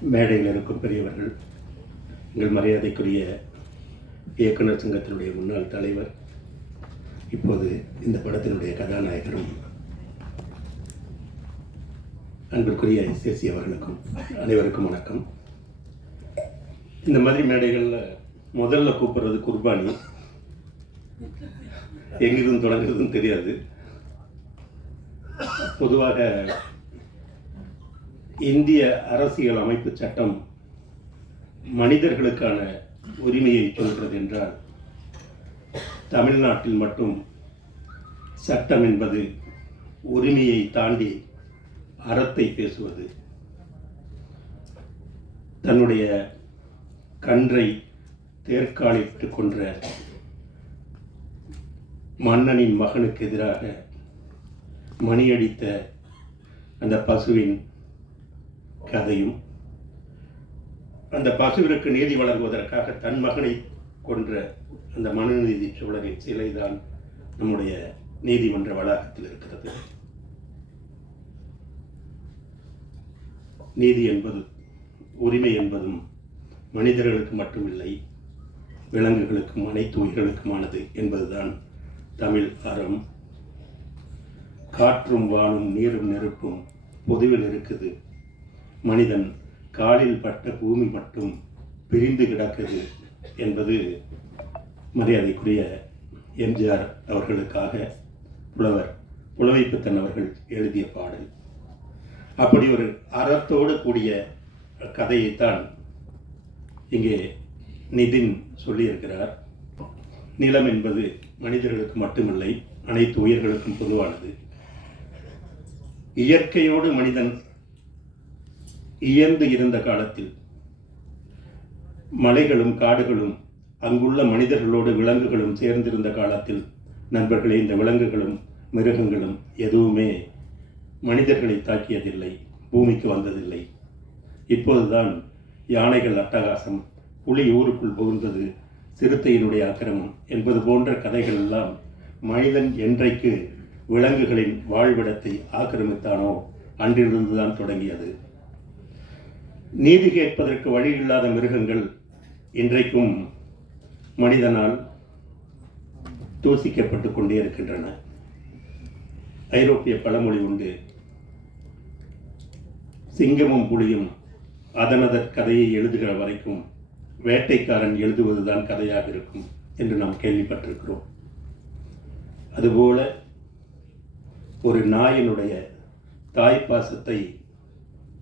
மேடையில் இருக்கும் பெரியவர்கள் எங்கள் மரியாதைக்குரிய இயக்குனர் சங்கத்தினுடைய முன்னாள் தலைவர் இப்போது இந்த படத்தினுடைய கதாநாயகரும் அன்பிற்குரிய எஸ்எஸ்சி அவர்களுக்கும் அனைவருக்கும் வணக்கம். இந்த மாதிரி மேடைகளில் முதல்ல கூப்பிட்றது குர்பானி. எங்கிருந்து தொடங்குறதுன்னு தெரியாது. பொதுவாக இந்திய அரசியல் அமைப்பு சட்டம் மனிதர்களுக்கான உரிமையை சொல்கிறது என்றால் தமிழ்நாட்டில் மட்டும் சட்டம் என்பது உரிமையை தாண்டி அறத்தை பேசுவது. தன்னுடைய கன்றை தேர்காலிட்டு கொன்ற மன்னனின் மகனுக்கு எதிராக மணியடித்த அந்த பசுவின் கதையும் அந்த பசுவிற்கு நீதி வழங்குவதற்காக தன் மகனை கொன்ற அந்த மனுநீதி சோழரின் சிலைதான் நம்முடைய நீதிமன்ற வளாகத்தில் இருக்கிறது. நீதி என்பது உரிமை என்பதும் மனிதர்களுக்கு மட்டுமில்லை விலங்குகளுக்கும் அனைத்து உயிர்களுக்குமானது என்பதுதான் தமிழ் அறம். காற்றும் வானும் நீரும் நெருப்பும் பொதுவில் இருக்குது. மனிதன் காலில் பட்ட பூமி மட்டும் பிரிந்து கிடக்குது என்பது மரியாதைக்குரிய எம்ஜிஆர் அவர்களுக்காக புலவர் புலவைப்புத்தன் அவர்கள் எழுதிய பாடல். அப்படி ஒரு அறத்தோடு கூடிய கதையைத்தான் இங்கே நிதின் சொல்லியிருக்கிறார். நிலம் என்பது மனிதர்களுக்கு மட்டுமில்லை அனைத்து உயிர்களுக்கும் பொதுவானது. இயற்கையோடு மனிதன் இயந்து இருந்த காலத்தில் மலைகளும் காடுகளும் அங்குள்ள மனிதர்களோடு விலங்குகளும் சேர்ந்திருந்த காலத்தில் நண்பர்களே இந்த விலங்குகளும் மிருகங்களும் எதுவுமே மனிதர்களை தாக்கியதில்லை பூமிக்கு வந்ததில்லை. இப்போதுதான் யானைகள் அட்டகாசம் புலி ஊருக்குள் புகுந்தது சிறுத்தையினுடைய அக்கிரமம் என்பது போன்ற கதைகள் எல்லாம் மனிதன் என்றைக்கு விலங்குகளின் வாழ்விடத்தை ஆக்கிரமித்தானோ அன்றிலிருந்துதான் தொடங்கியது. நீதி கேட்பதற்கு வழி இல்லாத மிருகங்கள் இன்றைக்கும் மனிதனால் தூசிக்கப்பட்டு கொண்டே இருக்கின்றன. ஐரோப்பிய பழமொழி உண்டு. சிங்கமும் புலியும் அதனதற் கதையை எழுதுகிற வரைக்கும் வேட்டைக்காரன் எழுதுவதுதான் கதையாக இருக்கும் என்று நாம் கேள்விப்பட்டிருக்கிறோம். அதுபோல ஒரு நாயினுடைய தாய்ப்பாசத்தை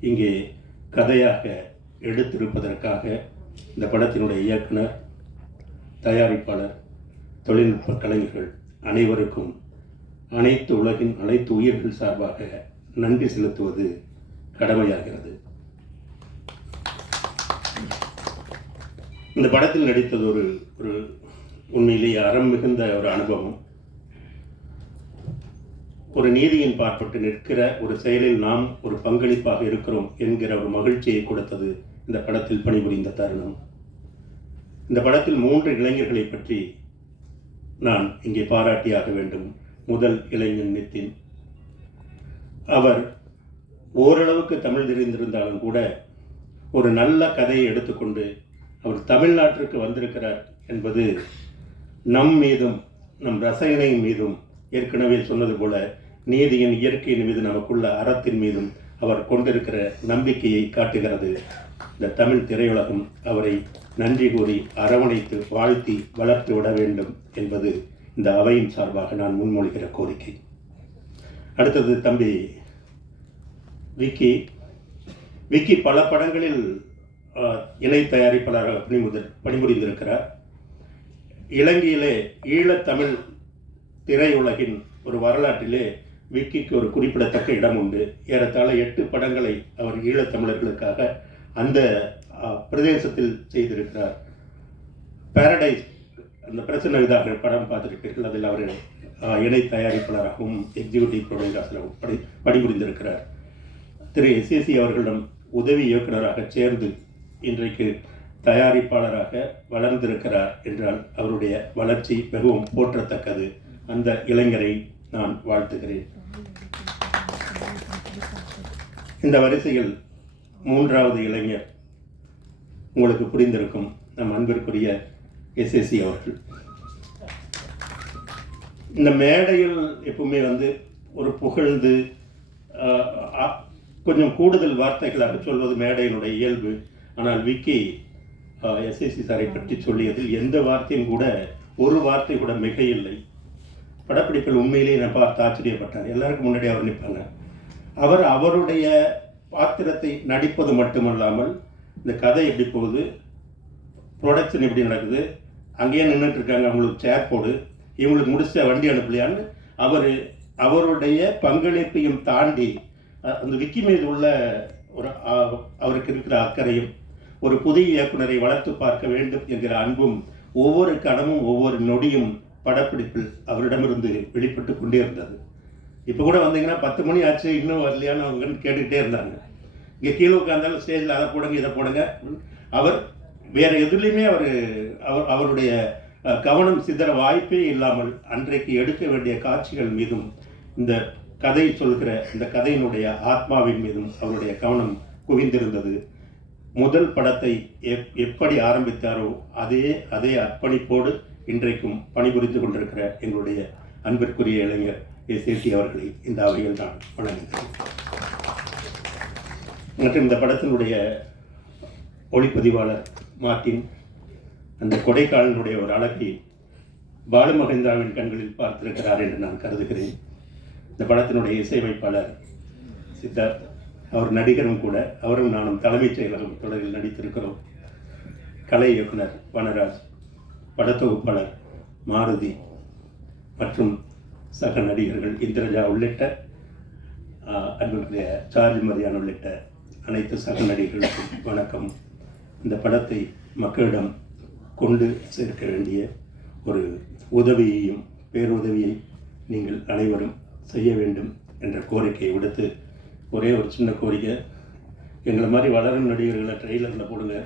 இங்கே கதையாக எடுத்திருப்பதற்காக இந்த படத்தினுடைய இயக்குனர் தயாரிப்பாளர் தொழில்நுட்ப கலைஞர்கள் அனைவருக்கும் அனைத்து உலகின் அனைத்து உயிர்கள் சார்பாக நன்றி செலுத்துவது கடமையாகிறது. இந்த படத்தில் நடித்தது ஒரு ஒரு உண்மையிலேயே அறம் மிகுந்த ஒரு அனுபவம். ஒரு நீதியின் பார்ப்பட்டு நிற்கிற ஒரு செயலில் நாம் ஒரு பங்களிப்பாக இருக்கிறோம் என்கிற ஒரு மகிழ்ச்சியை கொடுத்தது இந்த படத்தில் பணிபுரிந்த தருணம். இந்த படத்தில் மூன்று இளைஞர்களை பற்றி நான் இங்கே பாராட்டியாக வேண்டும். முதல் இளைஞன் நித்தின். அவர் ஓரளவுக்கு தமிழ் தெரிந்திருந்தாலும் கூட ஒரு நல்ல கதையை எடுத்துக்கொண்டு அவர் தமிழ்நாட்டிற்கு வந்திருக்கிறார் என்பது நம் மீதும் நம் ரசனையின் மீதும் ஏற்கனவே சொன்னது போல நீதியின் இயற்கையின் மீது நமக்குள்ள அறத்தின் மீதும் அவர் கொண்டிருக்கிற நம்பிக்கையை காட்டுகிறது. இந்த தமிழ் திரையுலகம் அவரை நன்றி கூறி அரவணைத்து வாழ்த்தி வளர்த்து விட வேண்டும் என்பது இந்த அவையின் சார்பாக நான் முன்மொழிகிற கோரிக்கை. அடுத்தது தம்பி விக்கி. விக்கி பல படங்களில் இணை தயாரிப்பாளராக பணிமுதல் பணிபுரிந்திருக்கிறார். இலங்கையிலே ஈழத்தமிழ் திரையுலகின் ஒரு வரலாற்றிலே விக்கிக்கு ஒரு குறிப்பிடத்தக்க இடம் உண்டு. ஏறத்தாழ எட்டு படங்களை அவர் ஈழத்தமிழர்களுக்காக அந்த பிரதேசத்தில் செய்திருக்கிறார். பாரடைஸ் அந்த பிரசன்ன விதாகர் படம் பார்த்துருப்பீர்கள் அதில் அவர் இணை தயாரிப்பாளராகவும் எக்ஸிக்யூட்டிவ் ப்ரொடியூசராகவும் படி பணிபுரிந்திருக்கிறார். திரு. எஸ்எஸ்சி அவர்களிடம் உதவி இயக்குனராக சேர்ந்து இன்றைக்கு தயாரிப்பாளராக வளர்ந்திருக்கிறார் என்றால் அவருடைய வளர்ச்சி மிகவும் போற்றத்தக்கது. அந்த இளைஞரை நான் வாழ்த்துகிறேன். இந்த வரிசையில் மூன்றாவது இளைஞர். உங்களுக்கு புரிந்திருக்கும் நம் அன்பிற்குரிய எஸ்எஸ்சி அவர்கள். இந்த மேடையில் எப்பவுமே வந்து ஒரு புகழ்ந்து கொஞ்சம் கூடுதல் வார்த்தைகளாக சொல்வது மேடையினுடைய இயல்பு. ஆனால் விக்கி எஸ்எஸ்சி சாரை பற்றி சொல்லியதில் எந்த வார்த்தையும் கூட ஒரு வார்த்தை கூட மிக இல்லை படப்பிடிப்பில் உண்மையிலேயே நான் பார்த்து ஆச்சரியப்பட்டேன். எல்லாருக்கும் முன்னாடி அவர் நிற்பாங்க அவர் அவருடைய பாத்திரத்தை நடிப்பது மட்டுமல்லாமல் இந்த கதை எப்படி போகுது? ப்ரொடக்ஷன் எப்படி நடக்குது? அங்கேயே நின்றுட்டு இருக்காங்க. அவங்களுக்கு சேர் போடு. இவங்களுக்கு முடிச்ச வண்டி அனுப்பலையான்னு அவர் அவருடைய பங்களிப்பையும் தாண்டி அந்த விக்கி மீது உள்ள ஒரு அவருக்கு இருக்கிற அக்கறையும் ஒரு புதிய இயக்குனரை வளர்த்து பார்க்க வேண்டும் என்கிற அன்பும் ஒவ்வொரு கணமும் ஒவ்வொரு நொடியும் படப்பிடிப்பில் அவரிடமிருந்து வெளிப்பட்டு கொண்டே இருந்தது. இப்போ கூட வந்தீங்கன்னா பத்து மணி ஆச்சு இன்னும் வரலையான்னு அவங்க கேட்டுக்கிட்டே இருந்தாங்க. இங்கே கீழே உட்காந்தாலும் ஸ்டேஜில் அதை போடுங்க இதை போடுங்க. அவர் வேறு எதுலேயுமே அவர் அவர் அவருடைய கவனம் சிதற வாய்ப்பே இல்லாமல் அன்றைக்கு எடுக்க வேண்டிய காட்சிகள் மீதும் இந்த கதை சொல்கிற இந்த கதையினுடைய ஆத்மாவின் மீதும் அவருடைய கவனம் குவிந்திருந்தது. முதல் படத்தை எப் எப்படி ஆரம்பித்தாரோ அதே அதே அர்ப்பணிப்போடு இன்றைக்கும் பணிபுரிந்து கொண்டிருக்கிற எங்களுடைய அன்பிற்குரிய இளைஞர் எஸ்ஏசி அவர்களை இந்த அவையில் நான் வணங்குகிறேன் மற்றும் இந்த படத்தினுடைய ஒளிப்பதிவாளர் மார்ட்டின் அந்த கொடைக்காலனுடைய ஒரு அழகை பாலுமகேந்திராவின் கண்களில் பார்த்திருக்கிறார் என்று நான் கருதுகிறேன். இந்த படத்தினுடைய இசையமைப்பாளர் சித்தார்த் அவர் நடிகரும் கூட அவரும் நானும் தலைமைச் செயலகம் தொடரில் நடித்திருக்கிறோம். கலை இயக்குனர் வனராஜ் படத்தொகுப்பாளர் மாருதி மற்றும் சக நடிகர்கள் இந்திரஜா உள்ளிட்ட அன்புடைய சார்ஜ் மதியான் மரியான் உள்ளிட்ட அனைத்து சக நடிகர்களுக்கும் வணக்கம். இந்த படத்தை மக்களிடம் கொண்டு சேர்க்க வேண்டிய ஒரு உதவியையும் பேருதவியை நீங்கள் அனைவரும் செய்ய வேண்டும் என்ற கோரிக்கையை விடுத்து ஒரே ஒரு சின்ன கோரிக்கை. எங்களை மாதிரி வளரும் நடிகர்களை ட்ரெய்லரில் போடுங்க.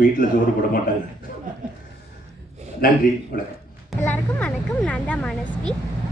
வீட்டில் சோறு போட மாட்டாங்க. நன்றி வணக்கம். எல்லாருக்கும் வணக்கம். நான் தான் மனஸ்வி.